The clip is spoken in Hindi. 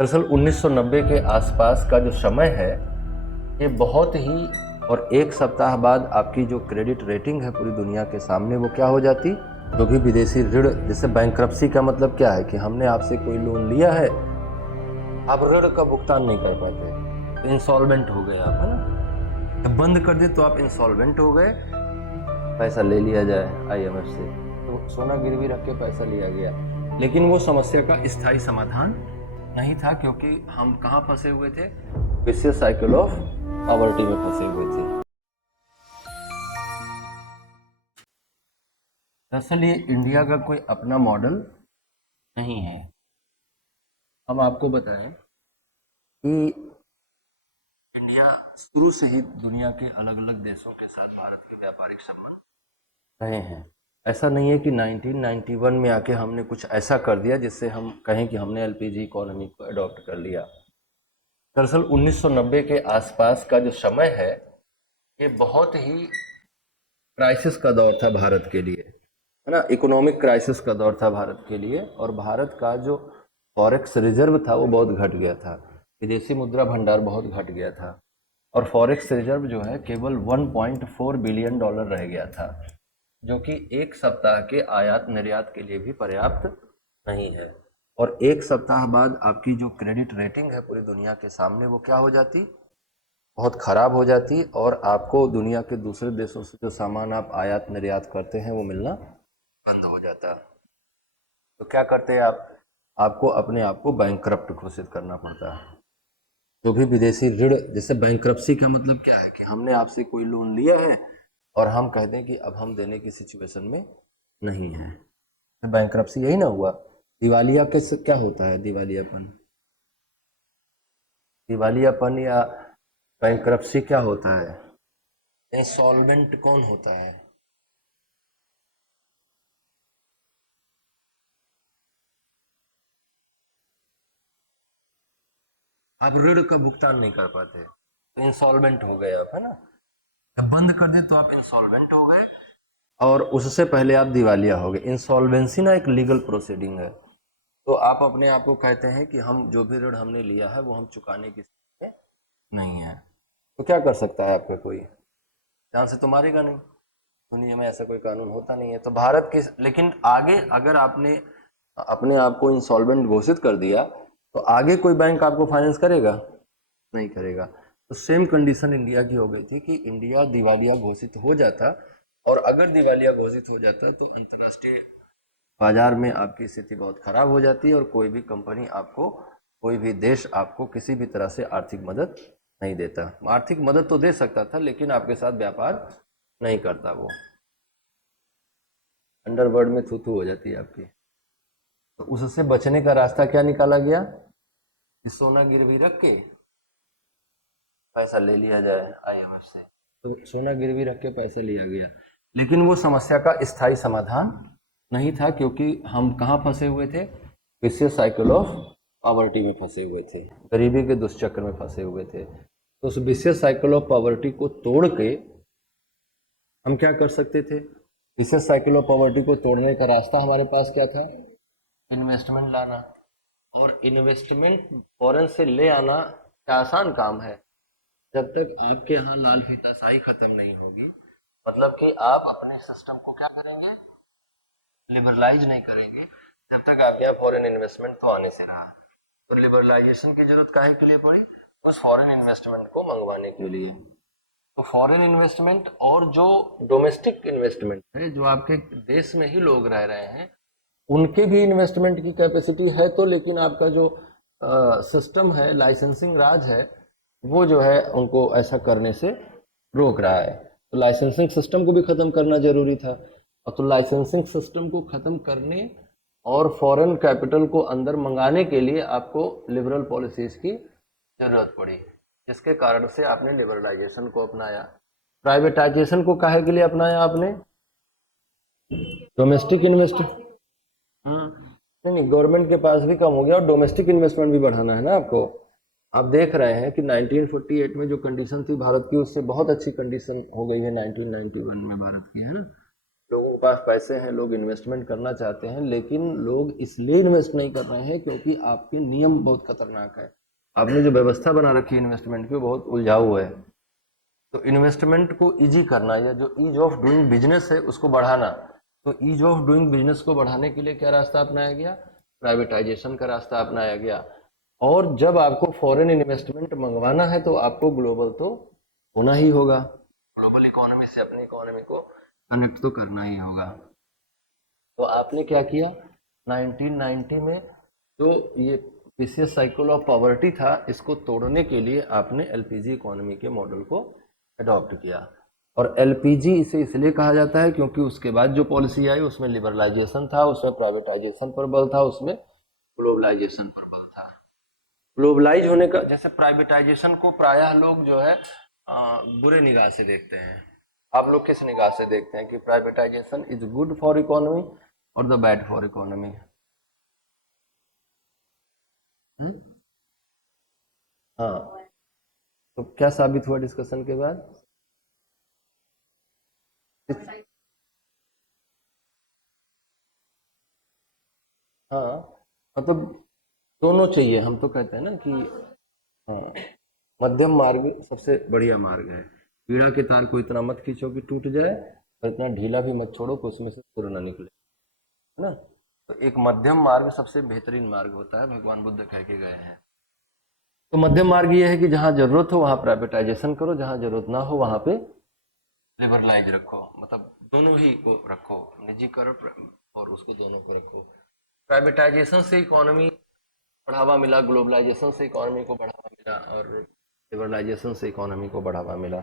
दरअसल 1990 के आसपास का जो समय है ये बहुत ही और एक सप्ताह बाद आपकी जो क्रेडिट रेटिंग है पूरी दुनिया के सामने वो क्या हो जाती। जो भी विदेशी ऋण, जैसे बैंक्रप्सी का मतलब क्या है कि हमने आपसे कोई लोन लिया है, आप ऋण का भुगतान नहीं कर पाते, इंसॉल्वेंट हो गए आप, है ना। जब बंद कर दे तो आप इंसॉल्वेंट हो गए, पैसा ले लिया जाए आईएमएफ से, तो सोना गिरवी रख के पैसा लिया गया। लेकिन वो समस्या का स्थायी समाधान नहीं था, क्योंकि हम कहाँ फंसे हुए थे, विशियस साइकिल ऑफ पॉवर्टी में फंसे हुए थे। दरअसल ये इंडिया का कोई अपना मॉडल नहीं है। हम आपको बताएं कि इंडिया शुरू से ही दुनिया के अलग अलग देशों के साथ भारत के व्यापारिक संबंध रहे हैं। ऐसा नहीं है कि 1991 में आके हमने कुछ ऐसा कर दिया जिससे हम कहें कि हमने एलपीजी इकोनॉमी को अडॉप्ट कर लिया। दरअसल 1990 के आसपास का जो समय है ये बहुत ही क्राइसिस का दौर था भारत के लिए, है ना। इकोनॉमिक क्राइसिस का दौर था भारत के लिए, और भारत का जो फॉरेक्स रिजर्व था वो बहुत घट गया था, विदेशी मुद्रा भंडार बहुत घट गया था, और फॉरेक्स रिजर्व जो है केवल 1.4 बिलियन डॉलर रह गया था, जो कि एक सप्ताह के आयात निर्यात के लिए भी पर्याप्त नहीं है। और एक सप्ताह बाद आपकी जो क्रेडिट रेटिंग है पूरी दुनिया के सामने वो क्या हो जाती, बहुत खराब हो जाती, और आपको दुनिया के दूसरे देशों से जो सामान आप आयात निर्यात करते हैं वो मिलना बंद हो जाता। तो क्या करते हैं आप, आपको अपने आप को बैंकरप्ट घोषित करना पड़ता है। जो भी विदेशी ऋण, जैसे बैंकरप्सी का मतलब क्या है कि हमने आपसे कोई लोन लिया है और हम कह दें कि अब हम देने की सिचुएशन में नहीं है, तो बैंकरप्सी यही ना हुआ। दिवालिया कैसे क्या होता है, दिवालियापन, दिवालियापन या बैंकरप्सी क्या होता है, इंसॉल्वेंट कौन होता है। आप ऋण का भुगतान नहीं कर पाते तो इंसॉल्वेंट हो गए आप, है ना। जब बंद कर दे तो आप इंसॉल्वेंट हो गए, और उससे पहले आप दिवालिया हो गए। इंसॉल्वेंसी ना एक लीगल प्रोसीडिंग है। तो आप अपने आप को कहते हैं कि हम जो भी ऋण हमने लिया है वो हम चुकाने की स्थिति में नहीं है। तो क्या कर सकता है आपका कोई, जान से तो मारेगा नहीं, दुनिया में ऐसा कोई कानून होता नहीं है। तो भारत की, लेकिन आगे अगर आपने अपने आप को इंसॉल्वेंट घोषित कर दिया तो आगे कोई बैंक आपको फाइनेंस करेगा, नहीं करेगा। तो सेम कंडीशन इंडिया की हो गई थी कि इंडिया दिवालिया घोषित हो जाता, और अगर दिवालिया घोषित हो जाता तो अंतर्राष्ट्रीय बाजार में आपकी स्थिति बहुत खराब हो जाती, और कोई भी कंपनी आपको, कोई भी देश आपको किसी भी तरह से आर्थिक मदद नहीं देता। आर्थिक मदद तो दे सकता था लेकिन आपके साथ व्यापार नहीं करता, वो अंडरवर्ल्ड में थू थू हो जाती है आपकी। तो उससे बचने का रास्ता क्या निकाला गया, कि सोना गिरवी रख के पैसा ले लिया जाए आईएमएफ से। तो सोना गिरवी रख के पैसा लिया गया, लेकिन वो समस्या का स्थायी समाधान नहीं था, क्योंकि हम कहाँ फंसे हुए थे, विशियस साइकिल ऑफ पॉवर्टी में फंसे हुए थे, गरीबी के दुष्चक्र में फंसे हुए थे। तो उस विशियस साइकिल ऑफ पॉवर्टी को तोड़ के हम क्या कर सकते थे, विशियस साइकिल ऑफ पॉवर्टी को तोड़ने का रास्ता हमारे पास क्या था, इन्वेस्टमेंट लाना। और इन्वेस्टमेंट फॉरेन से ले आना क्या आसान काम है, जब तक आपके यहाँ लाल फीताशाही खत्म नहीं होगी, मतलब कि आप अपने सिस्टम को क्या करेंगे, लिबरलाइज नहीं करेंगे, जब तक आपके यहाँ फॉरेन इन्वेस्टमेंट तो आने से रहा। तो लिबरलाइजेशन की जरूरत काहे के लिए पड़ी, उस फॉरेन इन्वेस्टमेंट को मंगवाने के लिए। तो फॉरेन इन्वेस्टमेंट और जो डोमेस्टिक इन्वेस्टमेंट है, जो आपके देश में ही लोग रह रहे हैं, उनके भी इन्वेस्टमेंट की कैपेसिटी है, तो लेकिन आपका जो सिस्टम है, लाइसेंसिंग राज है, वो जो है उनको ऐसा करने से रोक रहा है। तो लाइसेंसिंग सिस्टम को भी खत्म करना जरूरी था, और तो लाइसेंसिंग सिस्टम को खत्म करने और फॉरेन कैपिटल को अंदर मंगाने के लिए आपको लिबरल पॉलिसीज की जरूरत पड़ी, जिसके कारण से आपने लिबरलाइजेशन को अपनाया। प्राइवेटाइजेशन को काहे के लिए अपनाया आपने, डोमेस्टिक इन्वेस्ट, नहीं नहीं, गवर्नमेंट के पास भी कम हो गया और डोमेस्टिक इन्वेस्टमेंट भी बढ़ाना है ना आपको। आप देख रहे हैं कि 1948 में जो कंडीशन थी भारत की, उससे बहुत अच्छी कंडीशन हो गई है 1991 में भारत की, है ना। लोगों को पास पैसे हैं, लोग इन्वेस्टमेंट करना चाहते हैं, लेकिन लोग इसलिए इन्वेस्ट नहीं कर रहे हैं क्योंकि आपके नियम बहुत खतरनाक है। आपने जो व्यवस्था बना रखी है इन्वेस्टमेंट की, बहुत उलझाऊ है। तो इन्वेस्टमेंट को इजी करना या जो ईज ऑफ डूइंग बिजनेस है उसको बढ़ाना, तो ईज ऑफ डूइंग बिजनेस को बढ़ाने के लिए क्या रास्ता अपनाया गया? प्राइवेटाइजेशन का रास्ता अपनाया गया। और जब आपको फॉरेन इन्वेस्टमेंट मंगवाना है तो आपको ग्लोबल तो होना ही होगा, ग्लोबल इकोनॉमी से अपनी इकोनॉमी को कनेक्ट तो करना ही होगा। तो आपने क्या किया, 1990 में जो ये विशियस साइकिल ऑफ पॉवर्टी था, इसको तोड़ने के लिए आपने एलपीजी इकोनॉमी के मॉडल को अडॉप्ट किया। और एलपीजी इसे इसलिए कहा जाता है क्योंकि उसके बाद जो पॉलिसी आई उसमें लिबरलाइजेशन था, उसमें प्राइवेटाइजेशन पर बल था, उसमें ग्लोबलाइजेशन पर बल था। ग्लोबलाइज होने का, जैसे प्राइवेटाइजेशन को प्रायः लोग जो है बुरे निगाह से देखते हैं। आप लोग किस निगाह से देखते हैं कि privatisation is good for economy और द बैड फॉर इकोनॉमी? हाँ, तो क्या साबित हुआ डिस्कशन के बाद? हाँ, मतलब दोनों चाहिए। हम तो कहते हैं ना कि हाँ, मध्यम मार्ग सबसे बढ़िया मार्ग है। पीड़ा के तार को इतना मत खींचो कि टूट जाए, और इतना ढीला भी मत छोड़ो कि उसमें से सुर ना निकले, है ना? तो एक मध्यम मार्ग सबसे बेहतरीन मार्ग होता है, भगवान बुद्ध कह के गए हैं। तो मध्यम मार्ग ये है कि जहां जरूरत हो वहां प्राइवेटाइजेशन करो, जहां जरूरत ना हो वहां पे लिबरलाइज रखो, मतलब दोनों ही को रखो, निजीकरण और उसको दोनों को रखो। प्राइवेटाइजेशन से इकोनॉमी बढ़ावा मिला, ग्लोबलाइजेशन से इकोनॉमी को बढ़ावा मिला, और लिबरलाइजेशन से इकोनॉमी को बढ़ावा मिला।